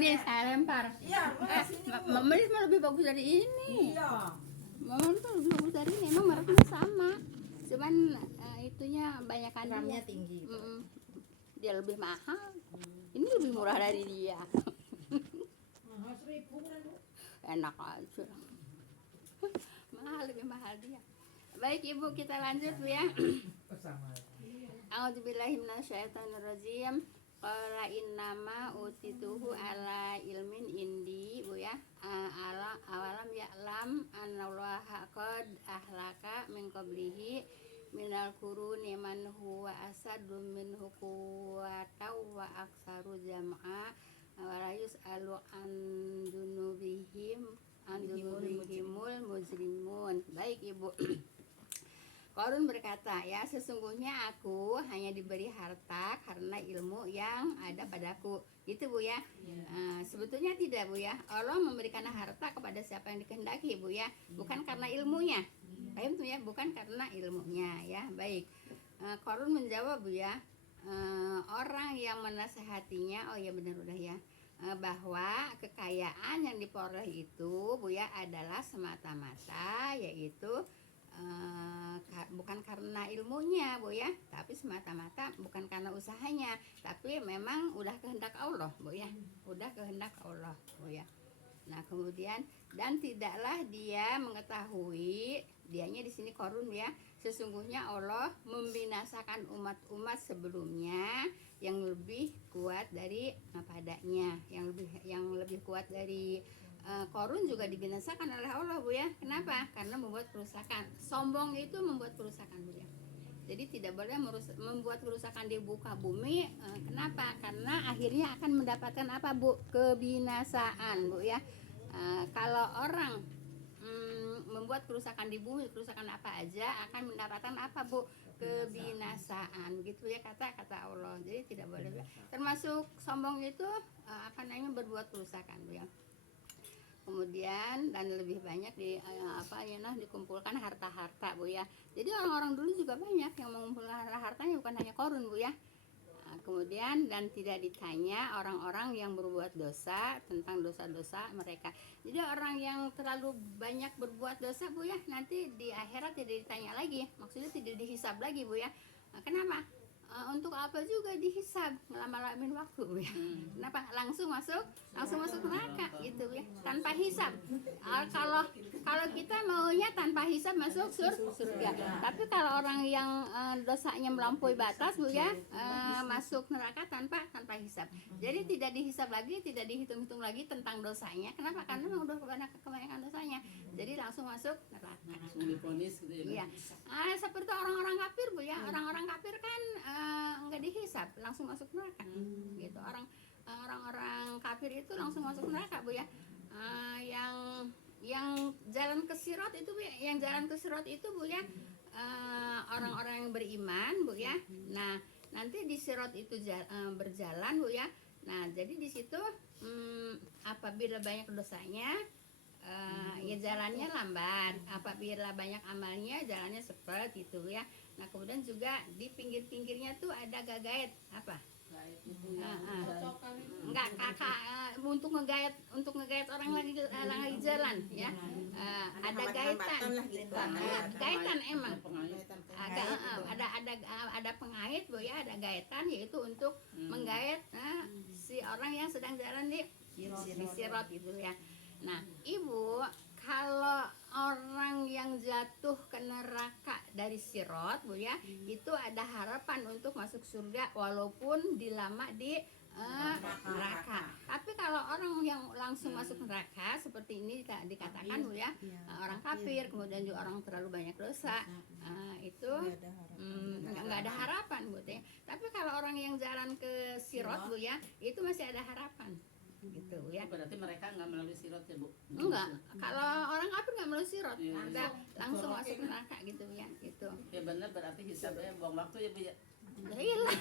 Nih saya lempar. Iya, Mama ini mah lebih bagus dari ini. Iya. Mama tuh lebih bagus dari ini. Emang mereknya sama. Cuman itunya banyakan Gramnya dia. tinggi. Dia lebih mahal. Ini lebih murah dari dia. Mahal 1.000 kan, Bu? Enak aja. Mahal, lebih mahal dia. Baik Ibu, kita lanjut Bu ya. A'udzubillahiminasyaitonirrajim. Qala innama utituhu ala ilmin indi Bu ya. Awalam ya'lam annallaha qad ahlaka min qablihi minal quruni man huwa asaddu minhu quwwatan wa aktsaru jam'a wa la yus'alu an dunubihimul mujrimun. Baik Ibu. Qarun berkata, ya sesungguhnya aku hanya diberi harta karena ilmu yang ada padaku. Gitu Bu ya. Sebetulnya tidak Bu ya. Allah memberikan harta kepada siapa yang dikehendaki Bu ya. Bukan karena ilmunya. Paham tuh ya, bukan karena ilmunya ya. Baik. Qarun menjawab Bu ya. Orang yang menasehatinya, oh ya benar udah ya. Bahwa kekayaan yang diperoleh itu Bu ya adalah semata-mata yaitu bukan karena ilmunya Bu ya, tapi semata-mata bukan karena usahanya, tapi memang udah kehendak Allah Bu ya, udah kehendak Allah Bu ya. Nah kemudian dan tidaklah dia mengetahui, dianya di sini Qarun ya, sesungguhnya Allah membinasakan umat-umat sebelumnya yang lebih kuat dari padanya, yang lebih kuat dari Qarun juga dibinasakan oleh Allah Bu ya. Kenapa? Karena membuat kerusakan. Sombong itu membuat kerusakan Bu ya. Jadi tidak boleh membuat kerusakan di muka bumi. Kenapa? Karena akhirnya akan mendapatkan apa Bu? Kebinasaan Bu ya. Kalau orang membuat kerusakan di bumi, kerusakan apa aja akan mendapatkan apa Bu? Kebinasaan gitu ya kata Allah. Jadi tidak boleh. Termasuk sombong itu berbuat kerusakan Bu ya. Kemudian dan lebih banyak dikumpulkan harta-harta Bu ya. Jadi orang-orang dulu juga banyak yang mengumpulkan harta-hartanya, bukan hanya Qarun Bu ya. Kemudian dan tidak ditanya orang-orang yang berbuat dosa tentang dosa-dosa mereka. Jadi orang yang terlalu banyak berbuat dosa Bu ya, nanti di akhirat tidak ditanya lagi, maksudnya tidak dihisab lagi Bu ya. Kenapa? Untuk apa juga dihisab, ngelama-lamain waktu Bu ya. Kenapa? Langsung masuk neraka gitu ya, tanpa hisab. Kalau kita maunya tanpa hisab masuk surga. Tapi kalau orang yang dosanya melampaui batas Bu ya, masuk neraka tanpa hisab. Jadi tidak dihisab lagi, tidak dihitung-hitung lagi tentang dosanya. Kenapa? Karena memang udah kebanyakan dosanya. Jadi langsung masuk neraka. Langsung divonis gitu ya. Iya. Seperti orang-orang kafir Bu ya. Orang-orang kafir kan enggak dihisab, langsung masuk neraka. Gitu. Orang-orang kafir itu langsung masuk neraka Bu ya. Yang jalan ke sirat itu Bu ya, Bu ya, orang-orang yang beriman Bu ya. Nah, nanti di sirat itu berjalan Bu ya. Nah, jadi di situ apabila banyak dosanya ya jalannya lambat, apabila banyak amalnya jalannya cepat gitu ya. Nah kemudian juga di pinggir-pinggirnya tuh ada gagaet apa? Enggak kakak untuk ngegayat orang lagi jalan ya. Ada gaetan, gaetan emang. Ada pengait Bu ya, ada gaetan yaitu untuk menggayat si orang yang sedang jalan di sirat gitu ya. Nah, Ibu, kalau orang yang jatuh ke neraka dari sirat Bu ya, itu ada harapan untuk masuk surga walaupun dilama di neraka. Tapi kalau orang yang langsung masuk neraka seperti ini dikatakan Bu ya, orang kafir, kemudian juga orang terlalu banyak dosa, itu nggak ada harapan Bu ya. Tapi kalau orang yang jalan ke sirat Bu ya, itu masih ada harapan. Gitu ya. Berarti mereka nggak melalui sirat ya Bu? Enggak, kalau orang kafir nggak melalui sirat, langsung masuk neraka gitu ya, gitu. Ya benar, berarti hisabnya buang waktu ya Bu ya. Iya lah.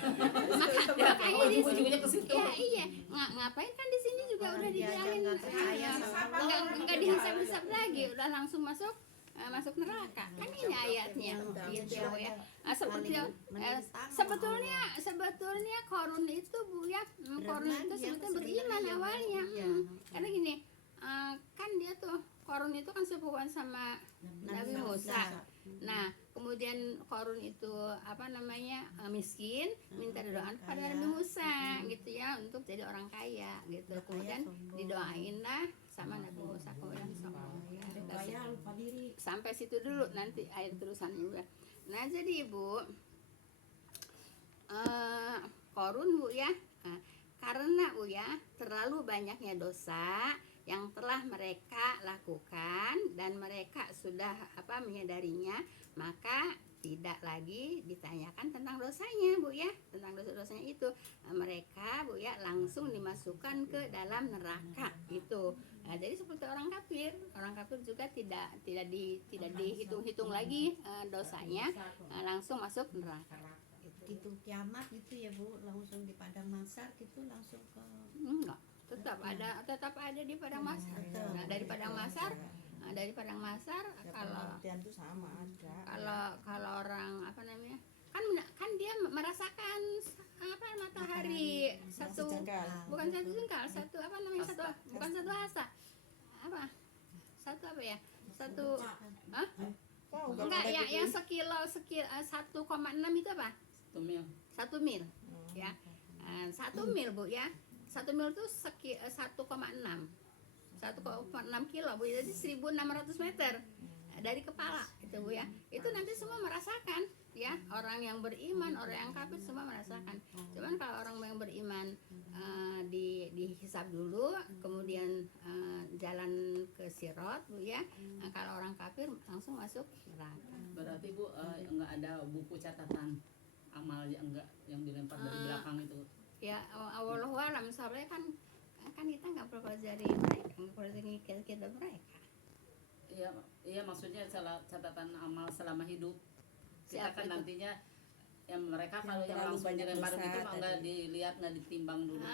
Makanya di sini ya iya. Ngapain kan di sini juga udah dibilangin enggak dihisab-hisab lagi, udah langsung masuk masuk neraka. Kan ini ayatnya. Gitu ya, Bu ya. Nah, seperti sebetulnya Korun itu Bu ya, Korun itu sebetulnya beriman awalnya. Karena gini, kan dia tuh Korun itu kan sepupuan sama Nabi Musa. Nah, kemudian Korun itu miskin, minta doa kepada Nabi Musa gitu ya untuk jadi orang kaya gitu. Kemudian didoain lah sama Nabi Musa, kemudian Kaya lupa diri. sampai situ dulu, nanti ayat terusan juga. Nah, jadi Ibu, Korun Bu ya, karena Bu ya terlalu banyaknya dosa yang telah mereka lakukan dan mereka sudah menyadarinya, maka tidak lagi ditanyakan tentang dosanya Bu ya, tentang dosa-dosanya itu. Mereka Bu ya langsung dimasukkan ke dalam neraka itu. Nah, jadi seperti orang kafir juga tidak dihitung-hitung lagi dosanya, langsung masuk neraka. Gitu kiamat gitu ya Bu, langsung di padang mahsyar gitu langsung ke Enggak, tetap ada di padang mahsyar. Nah, dari padang mahsyar kalau itu sama ada. kalau orang kan dia merasakan matahari satu, bukan satu jengkal, satu bukan satu hasta, satu enggak, yang sekilo 1,6 itu apa? 1 mil ya. 1 mil Bu ya, 1 mil itu 1,6 kilo Bu, jadi 1.600 meter dari kepala itu Bu ya. Itu nanti semua merasakan ya, orang yang beriman, orang yang kafir semua merasakan. Cuman kalau orang yang beriman dihisab dulu, kemudian jalan ke Sirat Bu ya. Kalau orang kafir langsung masuk neraka. Berarti Bu enggak ada buku catatan amal yang dilempar dari belakang itu. Ya, wallahu alam, soalnya kan kita nggak pelajari mereka, nggak pelajari kita mereka. Iya, maksudnya catatan amal selama hidup. Kita Siapa kan itu? nantinya yang mereka kalau yang terlalu langsung banyak dilempar dosa itu mah tadi. enggak dilihat, enggak ditimbang dulu.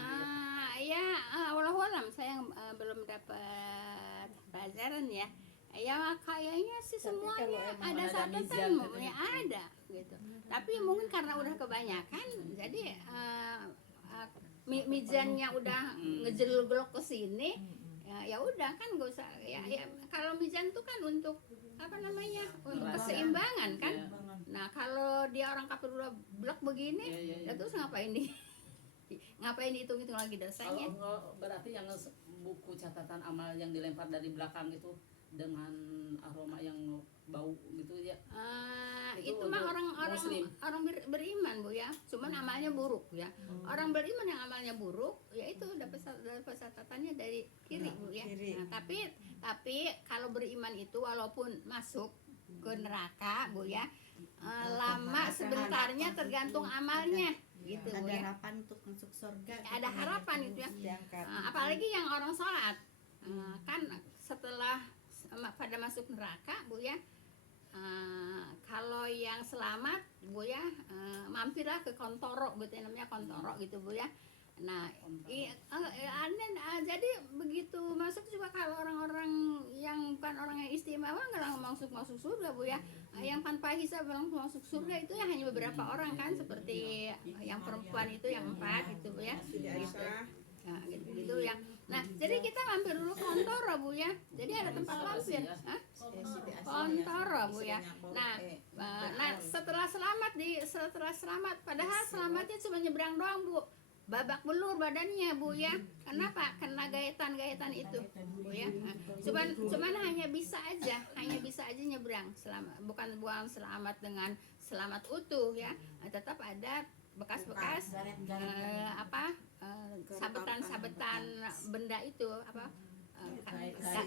Ya, wallahu alam, saya belum dapat pelajaran ya. Ya kayaknya sih Tapi semuanya kalau emang ada ada catatan, mizan, ya ada gitu. Tapi mungkin karena udah kebanyakan, jadi mizannya udah ngejelgelok ke sini. Ya udah kan nggak usah ya, kalau mizan tuh kan untuk untuk Merasa. keseimbangan kan. Iya. Nah kalau dia orang kafir udah blok begini, Iya. ya terus ngapain dihitung-hitung lagi dosanya? Kalau berarti yang buku catatan amal yang dilempar dari belakang itu dengan aroma yang bau gitu ya. Itu Itu mah untuk orang Muslim. beriman Bu ya, cuman amalnya buruk ya. Orang beriman yang amalnya buruk, ya itu dapat catatannya dari kiri Bu ya. Kiri. Nah, tapi kalau beriman itu walaupun masuk ke neraka Bu ya, lama sebentarnya tergantung amalnya gitu Bu ada ya. harapan untuk masuk surga. Ada harapan itu ya. Diangkat. Apalagi yang orang sholat, kan setelah pada masuk neraka Bu ya, kalau yang selamat Bu ya, mampirlah ke Kontoro gitu, namanya Kontoro gitu Bu ya. Nah, jadi begitu masuk juga, kalau orang-orang yang bukan orang yang istimewa nggak masuk surga Bu ya. Yang tanpa hisab langsung masuk surga itu ya hanya beberapa orang kan, seperti yang perempuan itu yang 4 gitu Bu ya. Gitu. Nah, gitu ya. Nah, jadi kita mampir dulu Kontoro Bu ya. Jadi ada tempat mampir. Hah? Kontoro Bu ya. Nah, setelah selamat, padahal selamatnya cuma nyebrang doang Bu. Babak belur badannya Bu ya. Kenapa? Kena gaetan itu Bu ya. Nah, cuman hanya bisa aja nyebrang, bukan selamat dengan selamat utuh ya. Nah, tetap ada bekas-bekas sabetan benda itu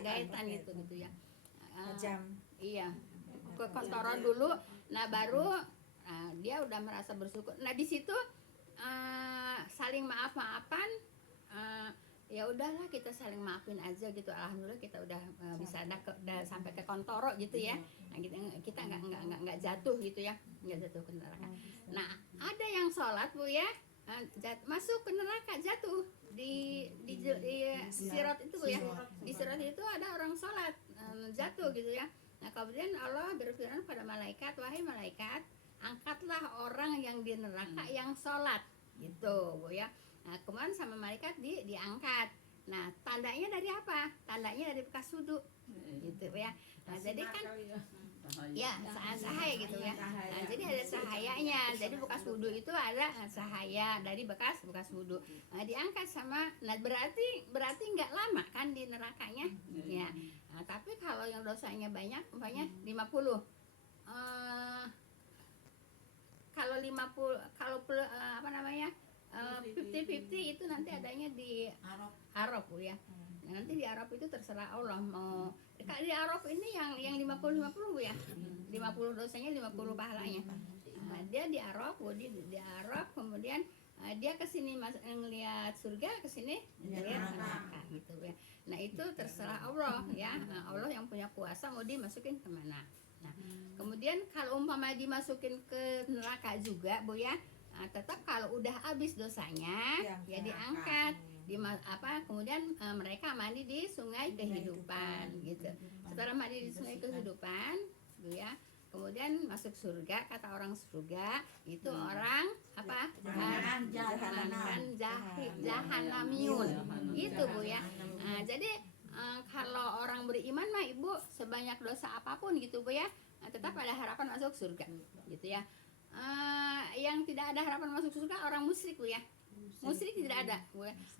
gaetan gitu ya. Jam. Iya, ke Kontoro dulu. Nah baru dia udah merasa bersyukur. Nah di situ saling maafan. Ya udahlah, kita saling maafin aja gitu. Alhamdulillah kita udah bisa udah sampai ke Kontoro gitu ya. Nah, kita nggak jatuh gitu ya, nggak jatuh ke neraka. Nah ada yang sholat Bu ya, masuk ke neraka, jatuh di Sirat itu Bu ya. Di Sirat itu ada orang sholat jatuh gitu ya. Nah kemudian Allah berfirman pada malaikat, wahai malaikat, angkatlah orang yang di neraka yang sholat, gitu Bu ya. Nah kemarin sama malaikat diangkat. Nah tandanya dari apa? Tandanya dari bekas wudhu, gitu ya. Nah jadi kan ya cahaya gitu ya. Nah, jadi ada cahayanya. Jadi bekas wudhu itu ada cahaya dari bekas wudhu. Nah, diangkat sama, nah berarti nggak lama kan di nerakanya, ya. Nah, tapi kalau yang dosanya banyak, umpamanya 50. Kalau 50, kalau apa namanya? 50-50 itu nanti adanya di Arab Bu ya. Nah, nanti di Arab itu terserah Allah mau. Di Arab ini yang 50-50 Bu ya. 50 dosanya, 50 pahalanya. Nah, dia di Arab, Bu, di Arab, kemudian dia ke sini ngelihat surga, ke sini ngelihat neraka gitu ya. Nah, itu terserah Allah ya. Nah, Allah yang punya kuasa mau dimasukin kemana. Nah, kemudian kalau umpama dimasukin ke neraka juga Bu ya, tetap kalau udah habis dosanya ya diangkat. Kemudian mereka mandi di sungai kehidupan gitu. Setelah mandi di sungai kehidupan gitu ya, kemudian masuk surga. Kata orang surga itu orang apa? Jahanamiyun gitu Bu ya. Nah, jadi kalau orang beriman mah Ibu sebanyak dosa apapun gitu Bu ya, tetap ada harapan masuk surga gitu ya. Yang tidak ada harapan masuk surga orang musyrik Bu ya. Musyrik tidak ada,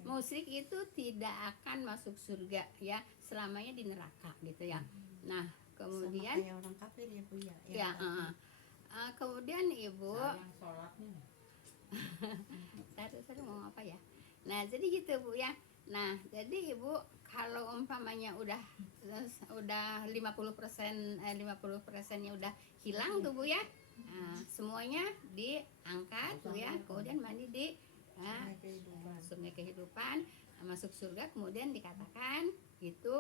musyrik itu tidak akan masuk surga ya, selamanya di neraka gitu ya. Nah kemudian sama orang kafir ya Bu ya. Ya, kemudian Ibu saya mau apa ya. Nah jadi gitu Bu ya. Nah jadi Ibu kalau umpamanya udah 50% 50%-nya udah hilang tuh Bu ya. Nah, semuanya diangkat Bu ya, kemudian mandi di sungai kehidupan, masuk surga, kemudian dikatakan itu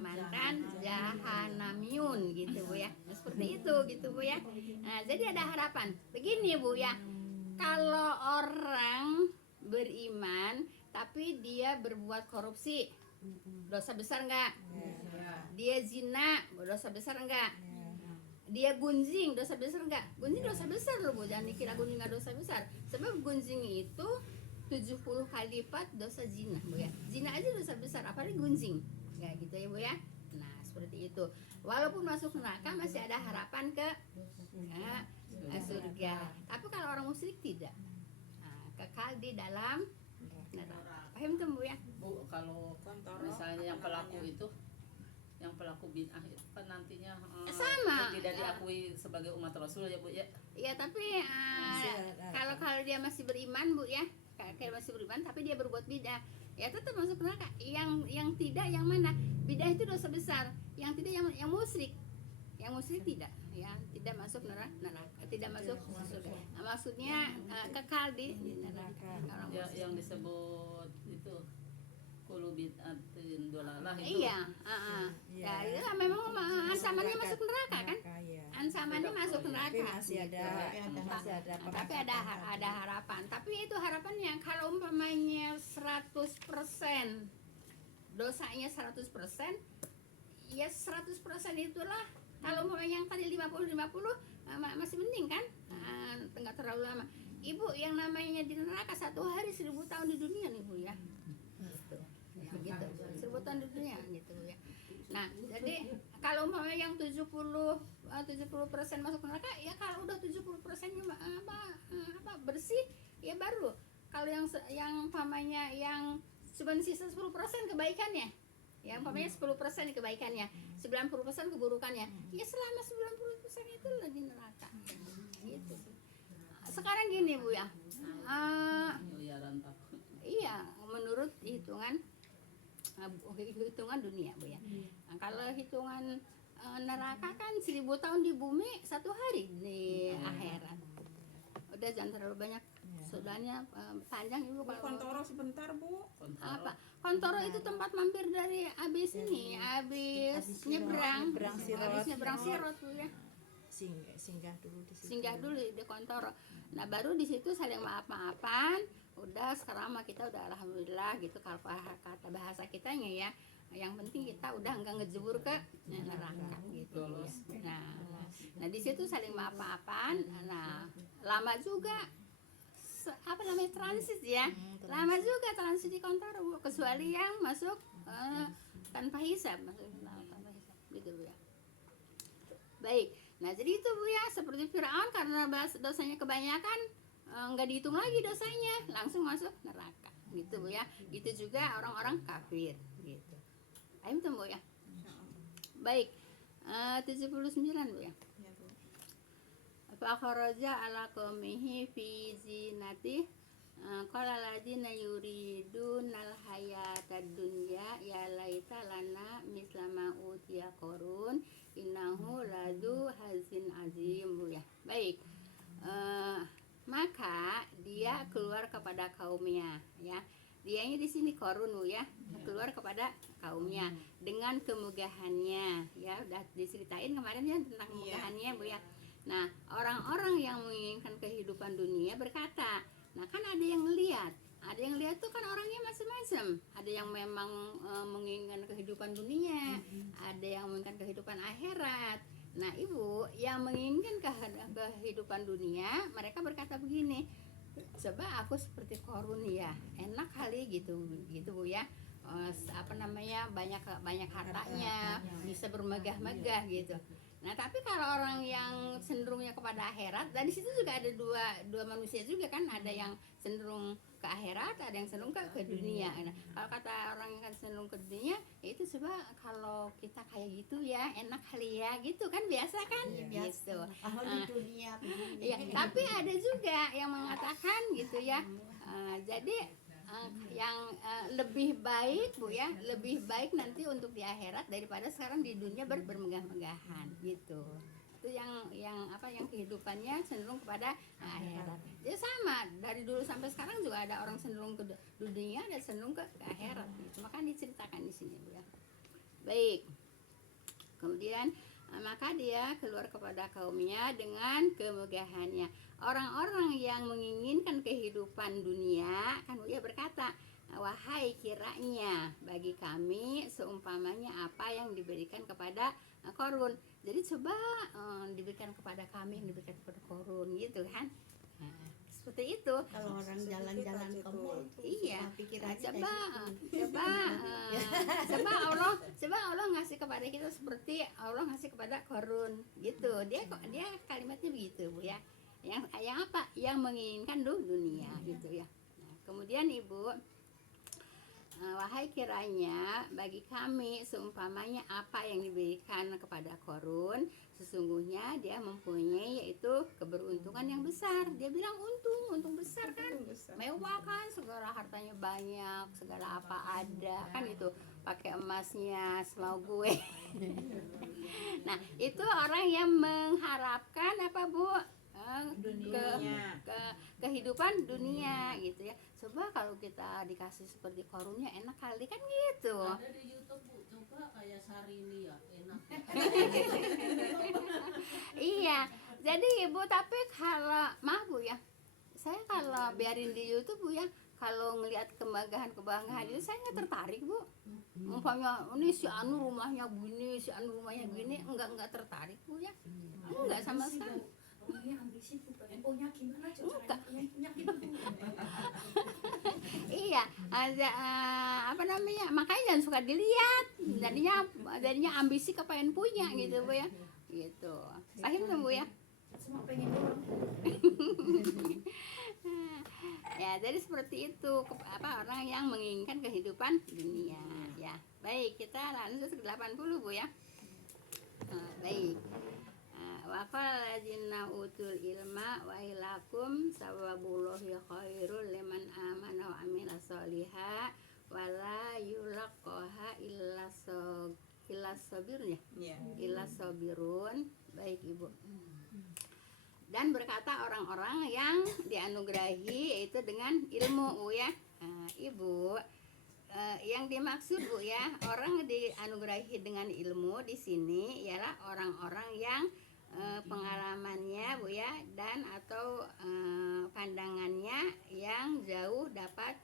mantan jahanamiyun gitu Bu ya. Nah, seperti itu gitu Bu ya. Nah, jadi ada harapan. Begini Bu ya. Kalau orang beriman tapi dia berbuat korupsi, dosa besar enggak? Dia zina, dosa besar enggak? Dia gunjing, dosa besar enggak? Gunjing dosa besar loh Bu, jangan dikira gunjing enggak dosa besar. Sebab gunjing itu 70 kali lipat dosa zina Bu ya. Zina aja dosa besar, apalagi gunjing. Ya gitu ya Bu ya. Nah, seperti itu. Walaupun masuk neraka masih ada harapan ke surga. Tapi kalau orang musyrik tidak. Nah, kekal di dalam neraka. Paham tuh Bu ya? Bu, kalau misalnya yang pelaku bid'ah itu kan nantinya sama tidak diakui sebagai umat Rasul ya Bu ya. Iya tapi kalau dia masih beriman Bu ya, kayak masih beriman tapi dia berbuat bid'ah, ya tetap masuk neraka. Yang tidak yang mana? Bid'ah itu dosa besar. Yang tidak yang musyrik. Yang musyrik tidak, ya tidak masuk neraka, tidak masuk surga. Nah, maksudnya kekal di neraka. Yang disebut itu kulu bid'atin dolalah itu. Iya, ya itu memang ancamannya masuk neraka kan? Ancamannya masuk neraka. Masih ada Tapi ada harapan. Tapi itu harapannya kalau umpamanya 100% dosanya 100%, ya 100% itulah. Kalau umpamanya yang tadi 50-50 masih mending kan? Enggak terlalu lama. Ibu yang namanya di neraka 1 hari 1000 tahun di dunia nih Bu ya. Begitu 1000 tahun di dunia gitu ya. Nah jadi kalau umpamanya yang 70% masuk neraka, ya kalau udah 70%-nya apa bersih ya baru. Kalau yang umpamanya yang cuma sisa 10% kebaikannya, ya umpamanya 10% kebaikannya, 90% keburukannya, ya selama 90% itu di neraka gitu. Sekarang gini Bu ya, iya menurut hitungan dunia Bu ya. Nah, kalau hitungan neraka kan 1000 tahun di bumi, 1 hari di akhirat. Udah jangan terlalu banyak. Sudahnya panjang Ibu kalau Kontoro sebentar Bu. apa? Kontoro itu tempat mampir dari abis ini, abis nyebrang sirot Bu ya. Singgah dulu di situ. Singgah dulu di Kontoro. Nah baru di situ saling maaf-maafan. Udah sekarang mah kita udah alhamdulillah gitu kalau kata bahasa kitanya ya. yang penting kita udah nggak ngejebur ke neraka gitu ya. Nah di situ saling maaf-maafan. Nah lama juga apa namanya transit ya, lama juga transit di kantor Bu, kecuali yang masuk tanpa hisab, tanpa hisab gitu Bu ya. Baik, nah jadi itu Bu ya, seperti Firaun karena dosanya kebanyakan nggak dihitung lagi dosanya, langsung masuk neraka gitu Bu ya. Gitu juga orang-orang kafir gitu. Ayo Bu ya. Baik, 79 Bu ya. Ya, Bu. Fa kharaja ala qaumihi fi zinati qala ladina yuridun al hayatad dunya ya laita lana mislama utiya qarun innahu ladu hazin azim ya. Baik, maka dia keluar kepada kaumnya ya. Dianya di sini Qarun Bu ya, keluar kepada kaumnya dengan kemegahannya ya. Udah diceritain kemarin ya tentang kemegahannya Bu ya. Nah, orang-orang yang menginginkan kehidupan dunia berkata, nah kan ada yang lihat tuh kan orangnya macam-macam. Ada yang memang menginginkan kehidupan dunia, ada yang menginginkan kehidupan akhirat. Nah, Ibu yang menginginkan kehidupan dunia, mereka berkata begini, coba aku seperti Qarun ya, enak kali gitu Bu ya. Apa namanya banyak hartanya, bisa bermegah-megah gitu. Nah tapi kalau orang yang cenderungnya kepada akhirat, dan di situ juga ada dua manusia juga kan, ada yang cenderung ke akhirat, ada yang cenderung ke dunia. Nah, kalau kata orang yang cenderung ke dunia, ya itu coba kalau kita kayak gitu ya, enak kali ya, gitu kan biasa kan, gitu. Ahli dunia begini. Ya, tapi ada juga yang mengatakan gitu ya. Jadi yang lebih baik Bu ya, lebih baik nanti untuk di akhirat daripada sekarang di dunia bermegah-megahan gitu. Itu yang kehidupannya cenderung kepada akhirat. Jadi sama dari dulu sampai sekarang juga ada orang cenderung ke dunia, ada cenderung ke akhirat gitu. Maka diceritakan di sini Bu ya. Baik. Kemudian maka dia keluar kepada kaumnya dengan kemegahannya. Orang-orang yang menginginkan kehidupan dunia kan dia berkata, wahai kiranya bagi kami seumpamanya apa yang diberikan kepada Qarun. Jadi coba diberikan kepada kami yang diberikan kepada Qarun gitu kan. Nah, seperti itu. Kalau orang jalan-jalan ke mall tuh Iya, pikirannya coba kayak coba Allah ngasih kepada kita seperti Allah ngasih kepada Qarun gitu. Dia kalimatnya begitu Bu ya. Yang apa? Yang menginginkan dunia gitu ya. Nah, kemudian Ibu, wahai kiranya bagi kami seumpamanya apa yang diberikan kepada Qarun, sesungguhnya dia mempunyai yaitu keberuntungan yang besar. Dia bilang untung besar kan, mewah kan, segala hartanya banyak, segala apa ada kan, itu pakai emasnya semau gue. Nah itu orang yang mengharapkan apa Bu, kehidupan dunia gitu ya. Coba kalau kita dikasih seperti Qarunnya enak kali kan gitu. Ada di YouTube Bu, coba kayak Sarini ya, enak. Iya, jadi Ibu tapi kalau maaf Bu ya, saya kalau biarin di YouTube Bu ya, kalau ngelihat kebanggaan itu saya nggak tertarik Bu. Umpamanya ini si Anu rumahnya begini, si Anu rumahnya begini, enggak tertarik Bu ya. Enggak sama sekali. Orangnya ambisi Bu, pengen punya gimana caranya punya gitu. Iya, apa namanya? Makanya jangan suka dilihat. Jadinya ambisi kepengen punya gitu Bu ya. Gitu. Paham kan Bu ya? Semua pengen doang. Ya, jadi seperti itu orang yang menginginkan kehidupan dunia ya. Baik, kita lanjut ke 80 Bu ya. Baik. Wa qala ladzina utul ilma wa ilakum sawabullahi khairul liman amana wa amila sholiha wa la yulaqaha illa sabirun ya. Illa sabirun. Baik Ibu. Dan berkata orang-orang yang dianugerahi yaitu dengan ilmu Bu ya. Ibu, yang dimaksud Bu ya, orang dianugerahi dengan ilmu di sini ialah orang-orang yang pengalamannya Bu ya, dan atau pandangannya yang jauh dapat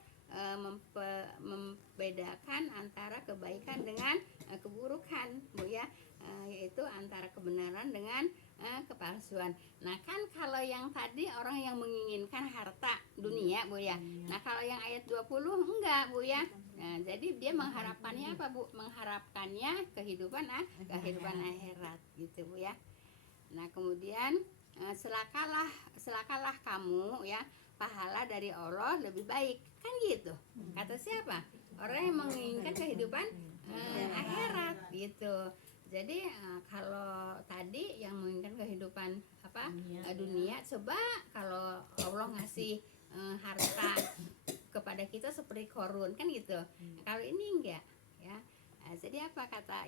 membedakan antara kebaikan dengan keburukan, Bu ya. Yaitu antara kebenaran dengan kepalsuan. Nah, kan kalau yang tadi orang yang menginginkan harta dunia, Bu ya. Nah, kalau yang ayat 20 enggak, Bu ya. Nah, jadi dia mengharapkannya apa, Bu? Mengharapkannya kehidupan akhirat gitu, Bu ya. Nah, kemudian celakalah kamu ya, pahala dari Allah lebih baik, kan gitu. Kata siapa? Orang yang menginginkan kehidupan akhirat gitu. Jadi kalau tadi yang menginginkan kehidupan dunia, coba kalau Allah ngasih harta kepada kita seperti korun, kan gitu. Kalau ini enggak ya. Jadi apa kata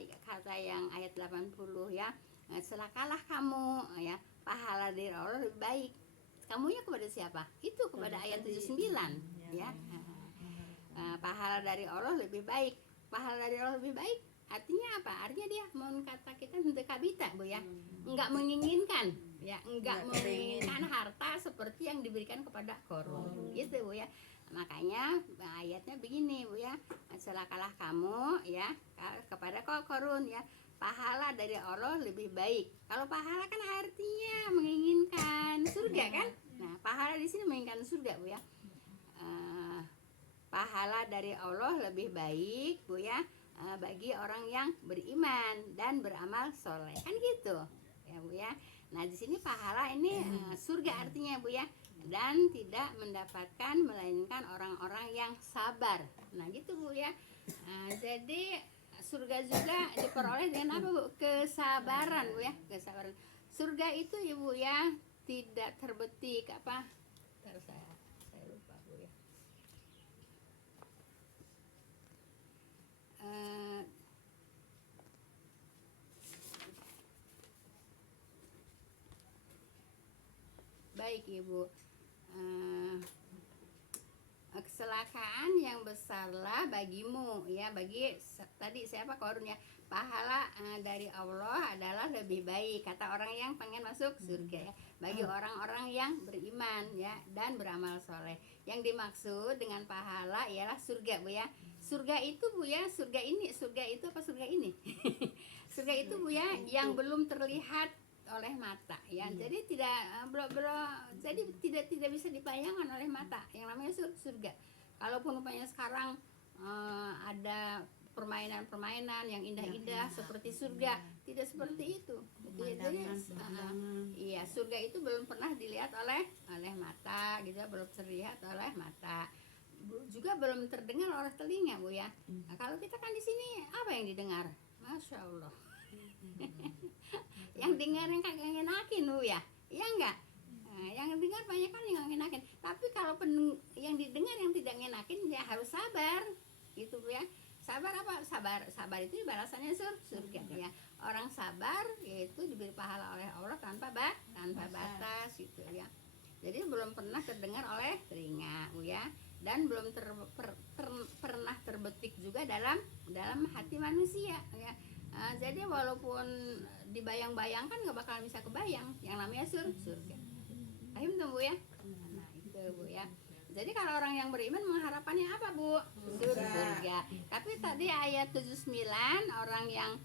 yang ayat 80 ya? Celakalah kamu ya, pahala dari Allah lebih baik. Kamunya kepada siapa? Itu kepada ayat 79 ya. Pahala dari Allah lebih baik. Pahala dari Allah lebih baik artinya apa? Artinya dia kata kita hendak kabita, Bu ya. Enggak menginginkan ya, enggak menginginkan harta seperti yang diberikan kepada korun. Gitu, Bu ya. Makanya ayatnya begini, Bu ya. Celakalah kamu ya kepada korun ya. Pahala dari Allah lebih baik. Kalau pahala kan artinya menginginkan surga, kan? Nah, pahala di sini menginginkan surga, Bu ya. Pahala dari Allah lebih baik, Bu ya, bagi orang yang beriman dan beramal soleh, kan gitu ya, Bu ya. Nah, di sini pahala ini surga artinya, Bu ya, dan tidak mendapatkan melainkan orang-orang yang sabar. Nah, gitu, Bu ya. Jadi surga juga diperoleh dengan apa, Bu? Kesabaran, Bu ya, kesabaran. Surga itu, Ibu ya, tidak terbetik apa? Saya lupa, Bu ya. Baik, Ibu. Kecelakaan yang besarlah bagimu ya, bagi tadi siapa korun ya. Pahala dari Allah adalah lebih baik, kata orang yang pengen masuk surga ya, bagi orang-orang yang beriman ya dan beramal soleh. Yang dimaksud dengan pahala ialah surga, Bu ya. Surga itu, Bu ya, surga itu apa surga ini? Surga itu, Bu ya, yang belum terlihat oleh mata ya. Jadi tidak bisa dipayangkan oleh mata yang namanya surga. Kalaupun rupanya sekarang ada permainan-permainan yang indah-indah seperti surga, tidak seperti itu. Jadi iya, surga itu belum pernah dilihat oleh mata gitu, belum terlihat oleh mata, juga belum terdengar oleh telinga, Bu ya. Nah, kalau kita kan di sini apa yang didengar? Masya Allah. Yang dengar yang kagak ngenakin, Bu ya, iya enggak? Nah, yang dengar banyak kan yang ngenakin, tapi kalau yang didengar yang tidak ngenakin, ya harus sabar gitu, Bu ya. Sabar apa? Sabar itu balasannya surga ya. Orang sabar yaitu diberi pahala oleh Allah tanpa batas gitu ya. Jadi belum pernah terdengar oleh telinga, Bu ya, dan belum pernah terbetik juga dalam hati manusia ya. Jadi walaupun dibayang-bayangkan nggak bakal bisa kebayang yang namanya surga. Paham tuh, Bu ya? Nah, itu, Bu ya. Jadi kalau orang yang beriman mengharapkannya apa, Bu? Surga. Tapi tadi ayat 79, orang yang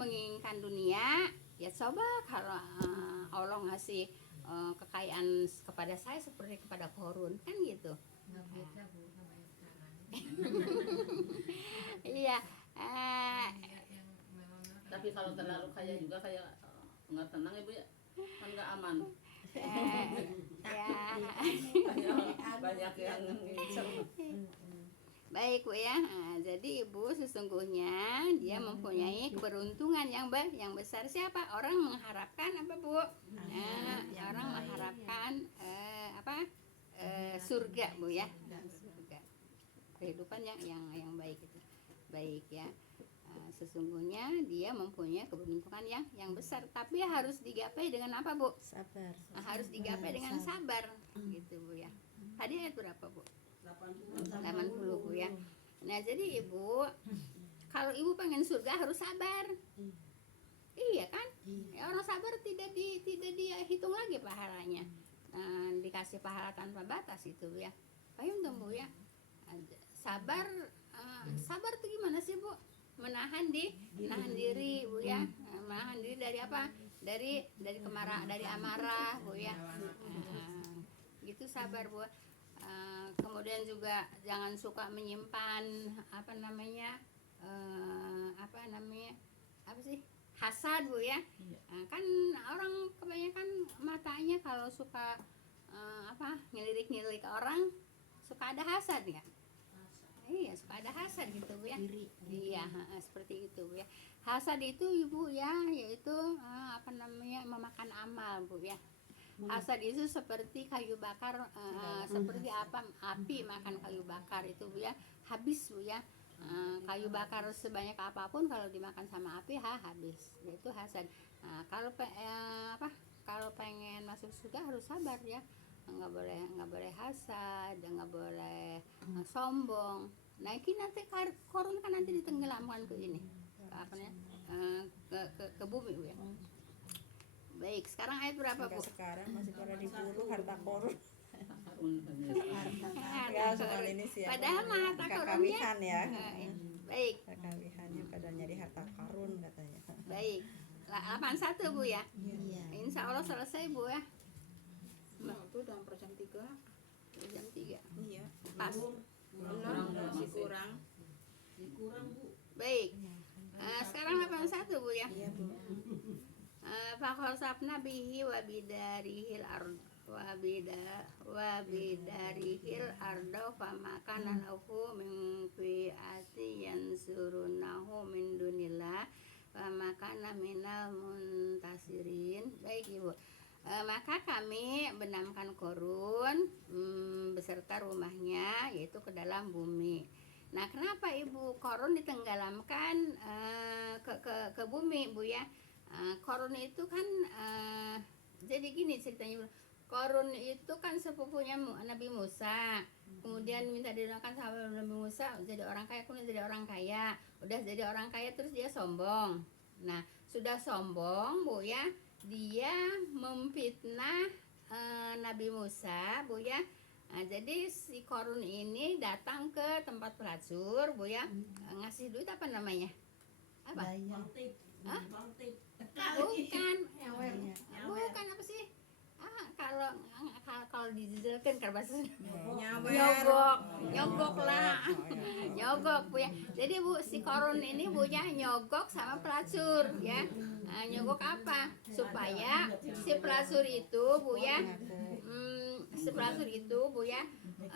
menginginkan dunia, ya coba kalau Allah ngasih kekayaan kepada saya seperti kepada korun, kan gitu. Iya. Tapi kalau terlalu kaya juga kayak nggak tenang, Ibu ya, kan nggak aman. Banyak yang baik, Bu ya. Jadi Ibu sesungguhnya dia mempunyai keberuntungan yang besar. Siapa? Orang mengharapkan apa, Bu? Orang mengharapkan surga, Bu ya. Surga. Kehidupan yang baik itu. Baik ya. Sesungguhnya dia mempunyai keberuntungan yang besar, tapi harus digapai dengan apa, Bu? Sabar. Harus digapai dengan sabar gitu, Bu ya. Tadi ayat berapa, Bu? 80, Bu ya. Nah, jadi Ibu, kalau Ibu pengen surga harus sabar. Iya kan? Ya, orang sabar tidak dihitung lagi pahalanya. Dikasih pahala tanpa batas itu, Bu ya. Paham dong, Bu ya. Sabar sabar tuh gimana sih Bu? Menahan diri Bu ya. Menahan diri dari apa? Dari dari amarah Bu ya. Gitu sabar Bu. Kemudian juga jangan suka menyimpan apa sih, hasad Bu ya. Kan orang kebanyakan matanya kalau suka ngelirik orang suka ada hasad ya. Iya, suka ada hasad gitu Bu ya. Iya, seperti itu Bu ya. Hasad itu Ibu ya, yaitu memakan amal Bu ya. Hasad itu seperti kayu bakar, seperti api makan kayu bakar itu Bu ya. Habis Bu ya. Kayu bakar sebanyak apapun kalau dimakan sama api habis. Itu hasad. Kalau pengen masuk surga harus sabar ya. Nggak boleh hasad, nggak boleh sombong. Nah ini nanti korun kan nanti ditenggelamkan ke ini, ke bumi Bu ya. Baik, sekarang ayat berapa Bu? Sekarang masih pada diburu harta korun. Harta Ya, soal korun. ini siapa? Padahal mah harta korunnya. Kakawihan ya. Baik, Kakawihannya pada nyari harta karun katanya. baik. 81 Bu ya. Iya. Insya Allah selesai Bu ya. Nah, itu udah jam 3. Jam 3. Iya. Pas. Masih kurang. Baik. Sekarang 81 Bu ya. Iya, Bu. Fakhosafna bihi wa bidarihil ard wa bidarihil ardo famakana lahu min fi'ati yansurunahu min dunillah famakana minal muntasirin. Baik Ibu. Maka kami benamkan korun beserta rumahnya yaitu ke dalam bumi. Nah, kenapa Ibu korun ditenggelamkan ke bumi Bu ya? Korun itu kan jadi gini ceritanya. Korun itu kan sepupunya Nabi Musa. Kemudian minta didoakan sama Nabi Musa jadi orang kaya, kemudian jadi orang kaya. Udah jadi orang kaya terus dia sombong. Nah, sudah sombong Bu ya, dia memfitnah Nabi Musa Bu ya. Nah, jadi si korun ini datang ke tempat pelacur Bu ya, ngasih duit apa namanya? Apa? Bayar. Hah? Bukan, bukan apa sih? Kalau dijelaskan kan bahasa nyogok lah, nyogok Bu ya. Jadi Bu, si korun ini Bu ya nyogok sama pelacur ya. Nyogok apa? Supaya si pelacur itu Bu ya,